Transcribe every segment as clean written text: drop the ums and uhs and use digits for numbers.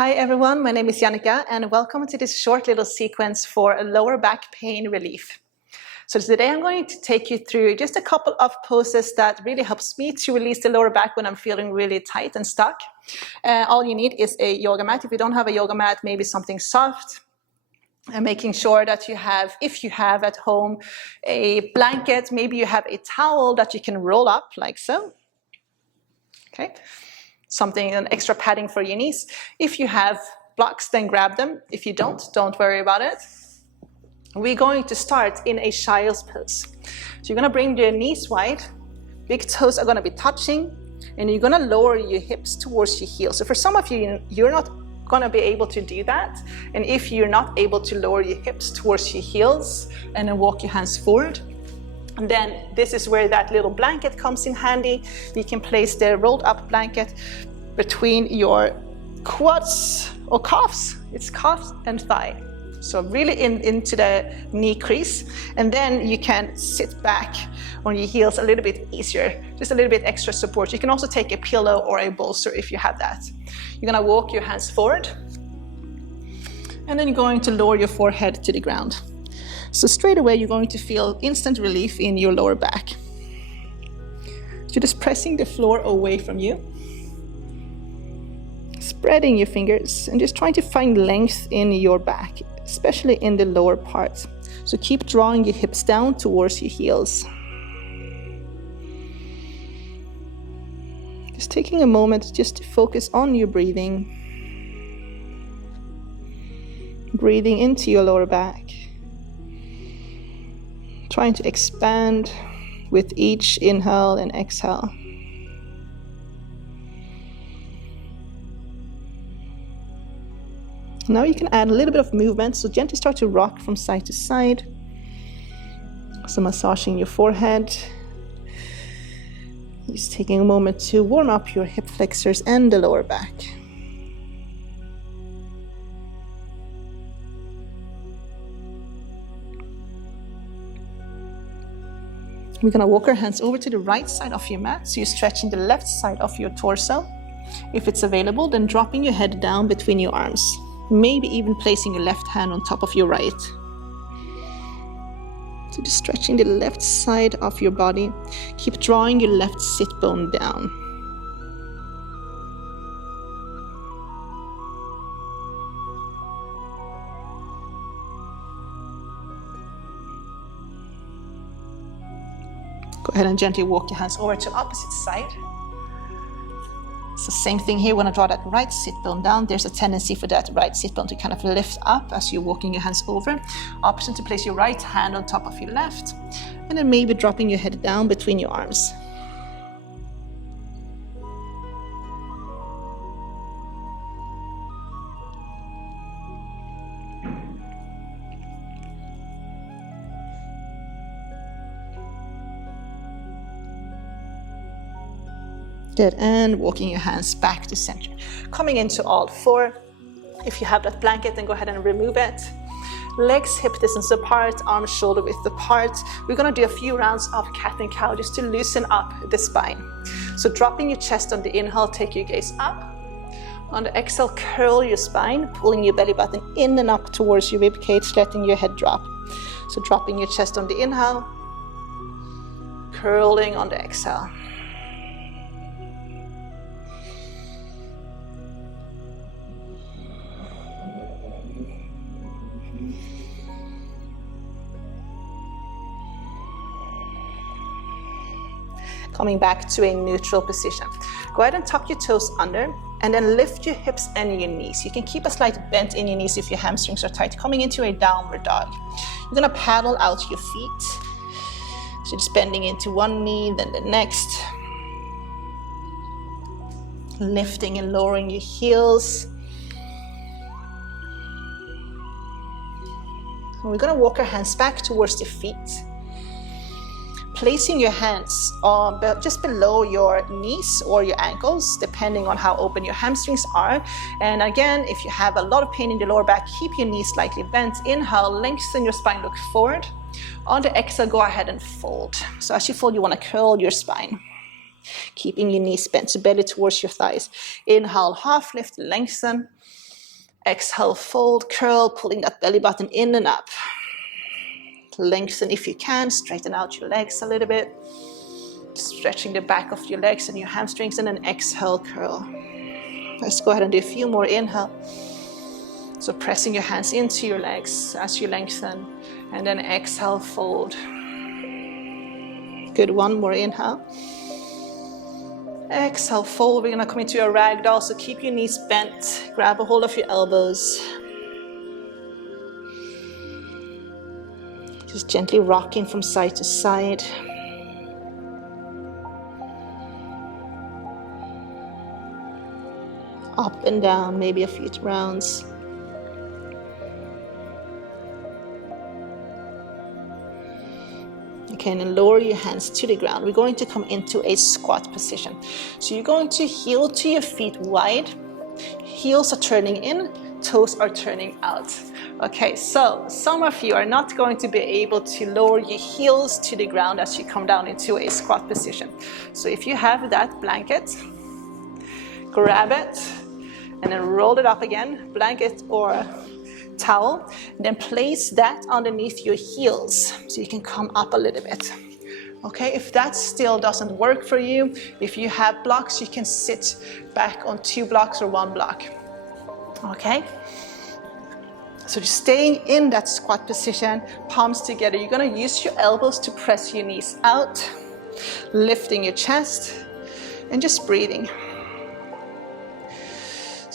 Hi everyone, my name is YOGANNICA and welcome to this short little sequence for a lower back pain relief. So today I'm going to take you through just a couple of poses that really helps me to release the lower back when I'm feeling really tight and stuck. All you need is a yoga mat. If you don't have a yoga mat, maybe something soft. And making sure that you have, if you have at home, a blanket, maybe you have a towel that you can roll up like so. Okay. Something, an extra padding for your knees. If you have blocks, then grab them. If you don't worry about it. We're going to start in a child's pose. So you're going to bring your knees wide, big toes are going to be touching, and you're going to lower your hips towards your heels. So for some of you, you're not going to be able to do that. And if you're not able to lower your hips towards your heels and then walk your hands forward, then this is where that little blanket comes in handy. You can place the rolled up blanket between your quads or calves. It's calves and thigh. So really into the knee crease. And then you can sit back on your heels a little bit easier, just a little bit extra support. You can also take a pillow or a bolster if you have that. You're gonna walk your hands forward. And then you're going to lower your forehead to the ground. So straight away, you're going to feel instant relief in your lower back. So you're just pressing the floor away from you. Spreading your fingers and just trying to find length in your back, especially in the lower part. So keep drawing your hips down towards your heels. Just taking a moment just to focus on your breathing. Breathing into your lower back. Trying to expand with each inhale and exhale. Now you can add a little bit of movement, so gently start to rock from side to side. So massaging your forehead. Just taking a moment to warm up your hip flexors and the lower back. We're going to walk our hands over to the right side of your mat, so you're stretching the left side of your torso. If it's available, then dropping your head down between your arms. Maybe even placing your left hand on top of your right. So just stretching the left side of your body. Keep drawing your left sit bone down. Go ahead and gently walk your hands over to opposite side. So same thing here, when I draw that right sit bone down, there's a tendency for that right sit bone to kind of lift up as you're walking your hands over. Option to place your right hand on top of your left, and then maybe dropping your head down between your arms. Good, and walking your hands back to center. Coming into all four. If you have that blanket, then go ahead and remove it. Legs hip distance apart, arms shoulder width apart. We're gonna do a few rounds of cat and cow just to loosen up the spine. So dropping your chest on the inhale, take your gaze up. On the exhale, curl your spine, pulling your belly button in and up towards your rib cage, letting your head drop. So dropping your chest on the inhale, curling on the exhale. Coming back to a neutral position. Go ahead and tuck your toes under and then lift your hips and your knees. You can keep a slight bend in your knees if your hamstrings are tight. Coming into a downward dog. You're gonna paddle out your feet. So just bending into one knee, then the next. Lifting and lowering your heels. And we're gonna walk our hands back towards the feet. Placing your hands on just below your knees or your ankles, depending on how open your hamstrings are. And again, if you have a lot of pain in the lower back, keep your knees slightly bent. Inhale, lengthen your spine, look forward. On the exhale, go ahead and fold. So as you fold, you want to curl your spine. keeping your knees bent, so belly towards your thighs. Inhale, half lift, lengthen. Exhale, fold, curl, pulling that belly button in and up. Lengthen if you can, straighten out your legs a little bit. Stretching the back of your legs and your hamstrings, and then exhale, curl. Let's go ahead and do a few more. Inhale. So pressing your hands into your legs as you lengthen, and then exhale, fold. Good, one more. Inhale. Exhale, fold. We're gonna come into a ragdoll, so keep your knees bent. Grab a hold of your elbows. Just gently rocking from side to side. Up and down, maybe a few rounds. Okay, and then lower your hands to the ground. We're going to come into a squat position. So you're going to heel to your feet wide. Heels are turning in, toes are turning out. Okay, so some of you are not going to be able to lower your heels to the ground as you come down into a squat position. So if you have that blanket, grab it, and then roll it up again, blanket or towel, and then place that underneath your heels so you can come up a little bit. Okay, if that still doesn't work for you, if you have blocks, you can sit back on 2 blocks or 1 block. Okay, so just staying in that squat position, palms together. You're gonna use your elbows to press your knees out, lifting your chest, and just breathing.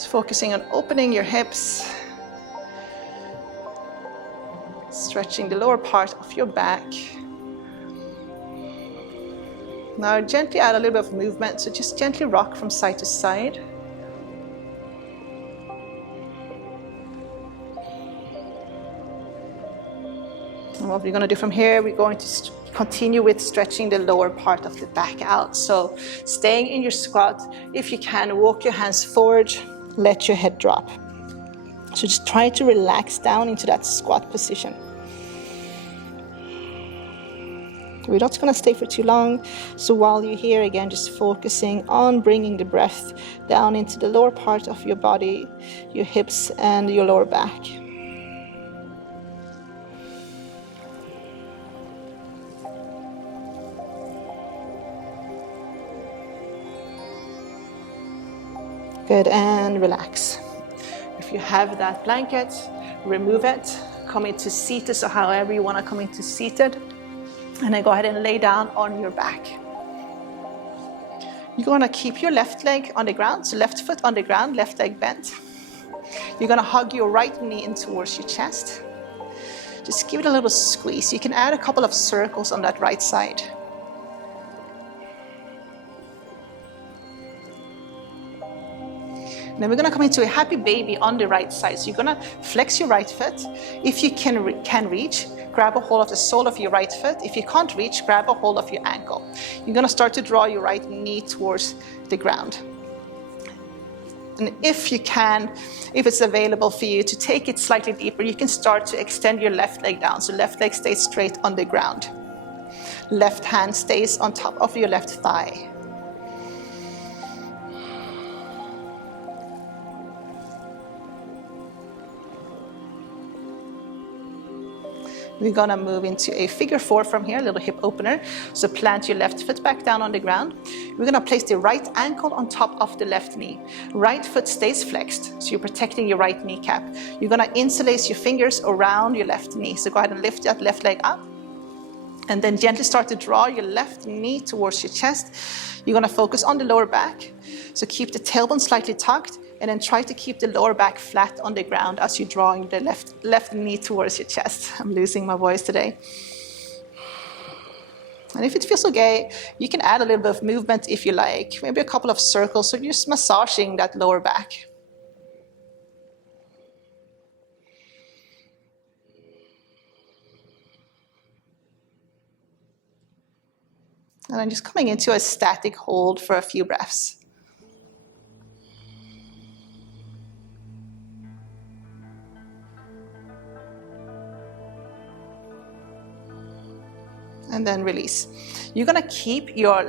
Focusing on opening your hips, stretching the lower part of your back. Now gently add a little bit of movement, so just gently rock from side to side. And what we're going to do from here, we're going to continue with stretching the lower part of the back out. So staying in your squat, if you can, walk your hands forward. Let your head drop. So just try to relax down into that squat position. We're not going to stay for too long. So while you're here, again, just focusing on bringing the breath down into the lower part of your body, your hips and your lower back. Good, and relax. If you have that blanket, remove it. Come into seated, so however you want to come into seated. And then go ahead and lay down on your back. You're going to keep your left leg on the ground, so left foot on the ground, left leg bent. You're going to hug your right knee in towards your chest. Just give it a little squeeze. You can add a couple of circles on that right side. Then we're going to come into a happy baby on the right side. So you're going to flex your right foot. If you can reach, grab a hold of the sole of your right foot. If you can't reach, grab a hold of your ankle. You're going to start to draw your right knee towards the ground. And if you can, if it's available for you to take it slightly deeper, you can start to extend your left leg down. So left leg stays straight on the ground. Left hand stays on top of your left thigh. We're gonna move into a figure 4 from here, a little hip opener. So plant your left foot back down on the ground. We're gonna place the right ankle on top of the left knee. Right foot stays flexed, so you're protecting your right kneecap. You're gonna interlace your fingers around your left knee. So go ahead and lift that left leg up. And then gently start to draw your left knee towards your chest. You're gonna focus on the lower back. So keep the tailbone slightly tucked, and then try to keep the lower back flat on the ground as you're drawing the left knee towards your chest. I'm losing my voice today. And if it feels okay, you can add a little bit of movement if you like, maybe a couple of circles, so you're just massaging that lower back. And I'm just coming into a static hold for a few breaths. And then release. You're gonna keep your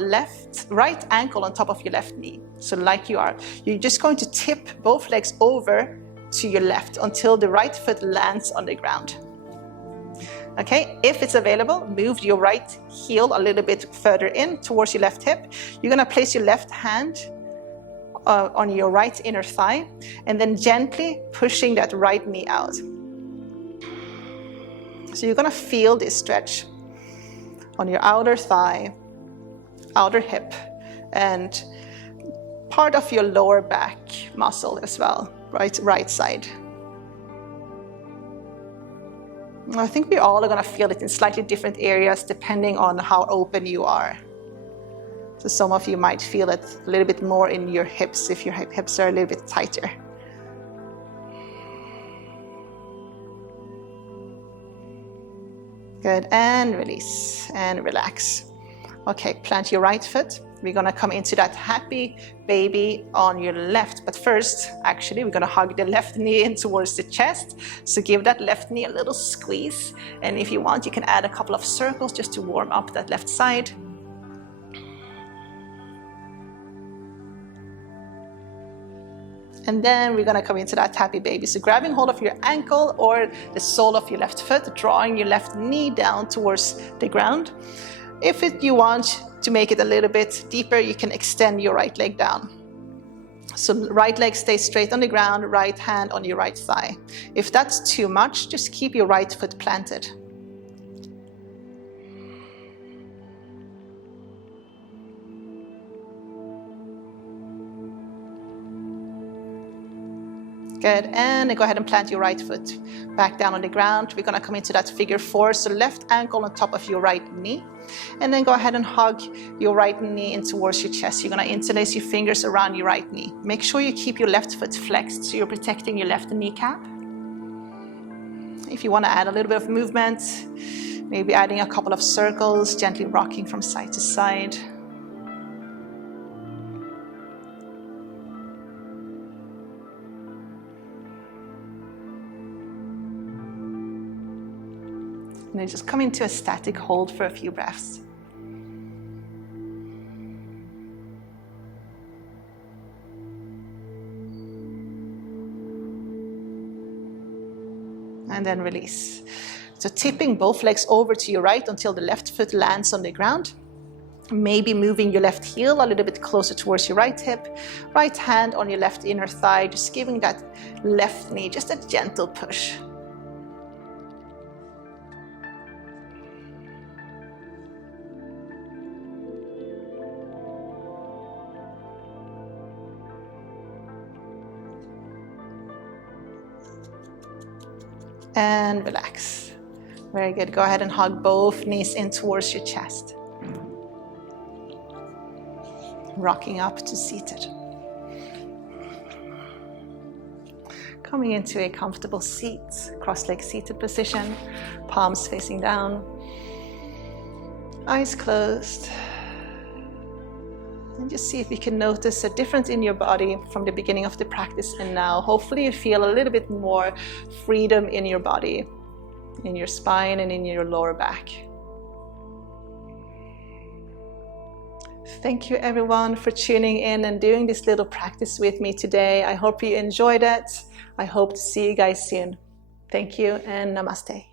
right ankle on top of your left knee. So like you are, you're just going to tip both legs over to your left until the right foot lands on the ground. Okay, if it's available, move your right heel a little bit further in towards your left hip. You're gonna place your left hand on your right inner thigh, and then gently pushing that right knee out. So you're gonna feel this stretch on your outer thigh, outer hip, and part of your lower back muscle as well, right side. I think we all are going to feel it in slightly different areas depending on how open you are. So some of you might feel it a little bit more in your hips if your hips are a little bit tighter. Good, and release and relax. Okay, plant your right foot. We're gonna come into that happy baby on your left, but first, actually, we're gonna hug the left knee in towards the chest. So give that left knee a little squeeze. And if you want, you can add a couple of circles just to warm up that left side. And then we're gonna come into that happy baby. So grabbing hold of your ankle or the sole of your left foot, drawing your left knee down towards the ground. If you want to make it a little bit deeper, you can extend your right leg down. So right leg stays straight on the ground, right hand on your right thigh. If that's too much, just keep your right foot planted. Good, and go ahead and plant your right foot back down on the ground. We're gonna come into that figure four, so left ankle on top of your right knee. And then go ahead and hug your right knee in towards your chest. You're gonna interlace your fingers around your right knee. Make sure you keep your left foot flexed so you're protecting your left kneecap. If you wanna add a little bit of movement, maybe adding a couple of circles, gently rocking from side to side. And then just come into a static hold for a few breaths. And then release. So tipping both legs over to your right until the left foot lands on the ground. Maybe moving your left heel a little bit closer towards your right hip. Right hand on your left inner thigh, just giving that left knee just a gentle push. And relax. Very good. Go ahead and hug both knees in towards your chest. Rocking up to seated. Coming into a comfortable seat, cross-legged seated position, palms facing down, eyes closed. And just see if you can notice a difference in your body from the beginning of the practice and now. Hopefully you feel a little bit more freedom in your body, in your spine and in your lower back. Thank you everyone for tuning in and doing this little practice with me today. I hope you enjoyed it. I hope to see you guys soon. Thank you and namaste.